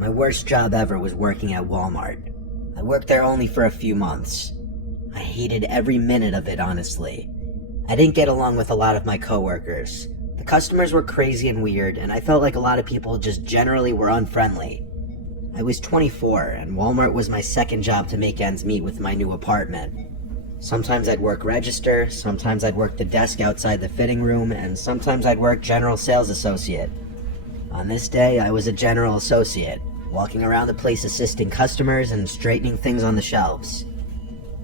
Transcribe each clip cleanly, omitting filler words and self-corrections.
My worst job ever was working at Walmart. I worked there only for a few months. I hated every minute of it, honestly. I didn't get along with a lot of my coworkers. The customers were crazy and weird, and I felt like a lot of people just generally were unfriendly. I was 24, and Walmart was my second job to make ends meet with my new apartment. Sometimes I'd work register, sometimes I'd work the desk outside the fitting room, and sometimes I'd work general sales associate. On this day, I was a general associate, walking around the place assisting customers and straightening things on the shelves.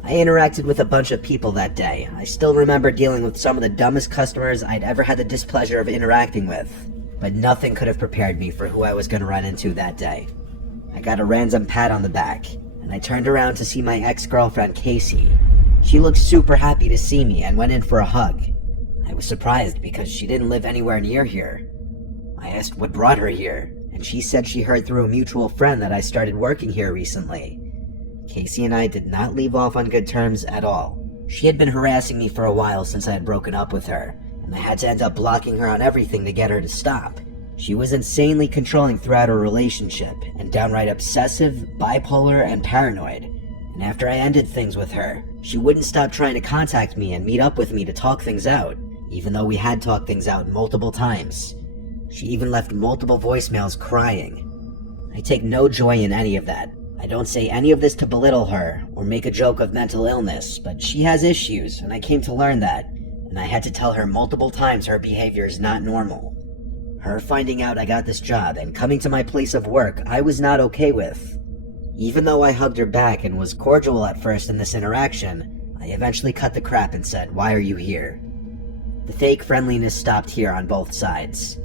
I interacted with a bunch of people that day. I still remember dealing with some of the dumbest customers I'd ever had the displeasure of interacting with, but nothing could have prepared me for who I was going to run into that day. I got a random pat on the back, and I turned around to see my ex-girlfriend Casey. She looked super happy to see me and went in for a hug. I was surprised because she didn't live anywhere near here. I asked what brought her here, and she said she heard through a mutual friend that I started working here recently. Casey and I did not leave off on good terms at all. She had been harassing me for a while since I had broken up with her, and I had to end up blocking her on everything to get her to stop. She was insanely controlling throughout our relationship, and downright obsessive, bipolar, and paranoid. And after I ended things with her, she wouldn't stop trying to contact me and meet up with me to talk things out, even though we had talked things out multiple times. She even left multiple voicemails crying. I take no joy in any of that. I don't say any of this to belittle her or make a joke of mental illness, but she has issues, and I came to learn that, and I had to tell her multiple times her behavior is not normal. Her finding out I got this job and coming to my place of work I was not okay with. Even though I hugged her back and was cordial at first in this interaction, I eventually cut the crap and said, "Why are you here?" The fake friendliness stopped here on both sides.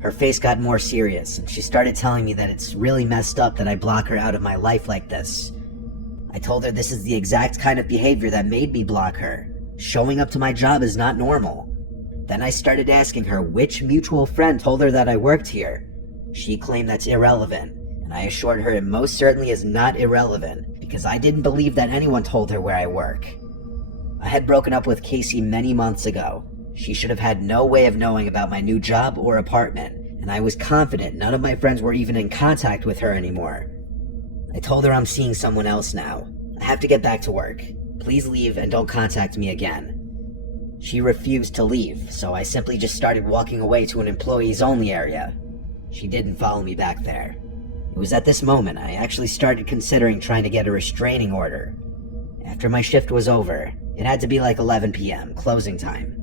Her face got more serious, and she started telling me that it's really messed up that I block her out of my life like this. I told her this is the exact kind of behavior that made me block her. Showing up to my job is not normal. Then I started asking her which mutual friend told her that I worked here. She claimed that's irrelevant, and I assured her it most certainly is not irrelevant, because I didn't believe that anyone told her where I work. I had broken up with Casey many months ago. She should have had no way of knowing about my new job or apartment, and I was confident none of my friends were even in contact with her anymore. I told her I'm seeing someone else now. I have to get back to work. Please leave and don't contact me again. She refused to leave, so I simply just started walking away to an employees-only area. She didn't follow me back there. It was at this moment I actually started considering trying to get a restraining order. After my shift was over, it had to be like 11 p.m., closing time.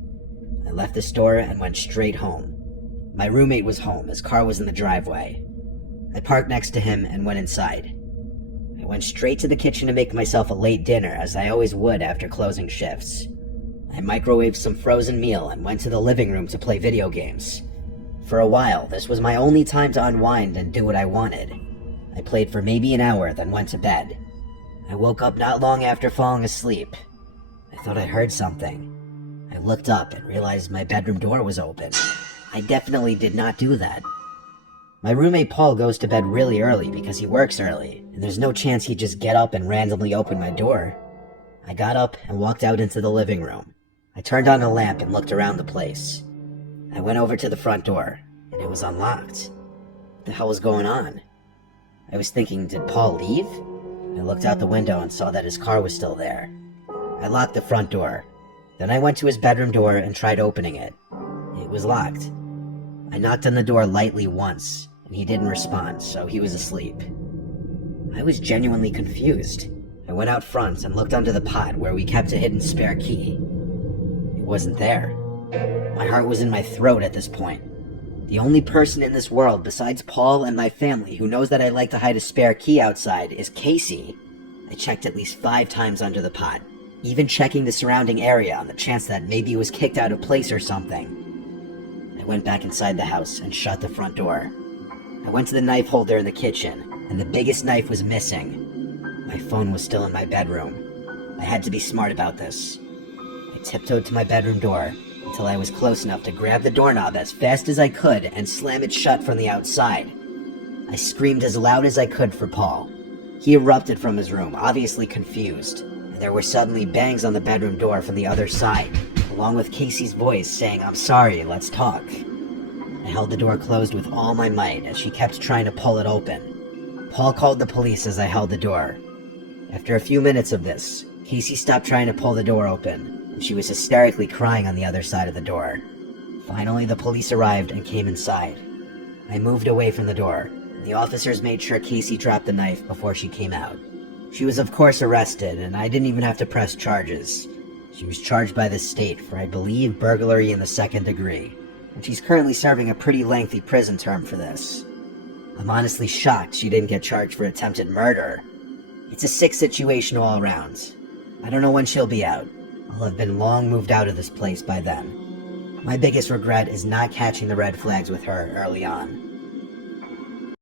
I left the store and went straight home. My roommate was home, his car was in the driveway. I parked next to him and went inside. I went straight to the kitchen to make myself a late dinner, as I always would after closing shifts. I microwaved some frozen meal and went to the living room to play video games. For a while, this was my only time to unwind and do what I wanted. I played for maybe an hour, then went to bed. I woke up not long after falling asleep. I thought I heard something. I looked up and realized my bedroom door was open. I definitely did not do that. My roommate Paul goes to bed really early because he works early, and there's no chance he'd just get up and randomly open my door. I got up and walked out into the living room. I turned on a lamp and looked around the place. I went over to the front door, and it was unlocked. What the hell was going on? I was thinking, did Paul leave? I looked out the window and saw that his car was still there. I locked the front door. Then I went to his bedroom door and tried opening it. It was locked. I knocked on the door lightly once, and he didn't respond, so he was asleep. I was genuinely confused. I went out front and looked under the pot where we kept a hidden spare key. It wasn't there. My heart was in my throat at this point. The only person in this world besides Paul and my family who knows that I like to hide a spare key outside is Casey. I checked at least 5 times under the pot, even checking the surrounding area on the chance that maybe it was kicked out of place or something. I went back inside the house and shut the front door. I went to the knife holder in the kitchen, and the biggest knife was missing. My phone was still in my bedroom. I had to be smart about this. I tiptoed to my bedroom door until I was close enough to grab the doorknob as fast as I could and slam it shut from the outside. I screamed as loud as I could for Paul. He erupted from his room, obviously confused, and there were suddenly bangs on the bedroom door from the other side, along with Casey's voice saying, "I'm sorry, let's talk." I held the door closed with all my might as she kept trying to pull it open. Paul called the police as I held the door. After a few minutes of this, Casey stopped trying to pull the door open, and she was hysterically crying on the other side of the door. Finally, the police arrived and came inside. I moved away from the door, and the officers made sure Casey dropped the knife before she came out. She was of course arrested, and I didn't even have to press charges. She was charged by the state for, I believe, burglary in the 2nd degree, and she's currently serving a pretty lengthy prison term for this. I'm honestly shocked she didn't get charged for attempted murder. It's a sick situation all around. I don't know when she'll be out. I'll have been long moved out of this place by then. My biggest regret is not catching the red flags with her early on.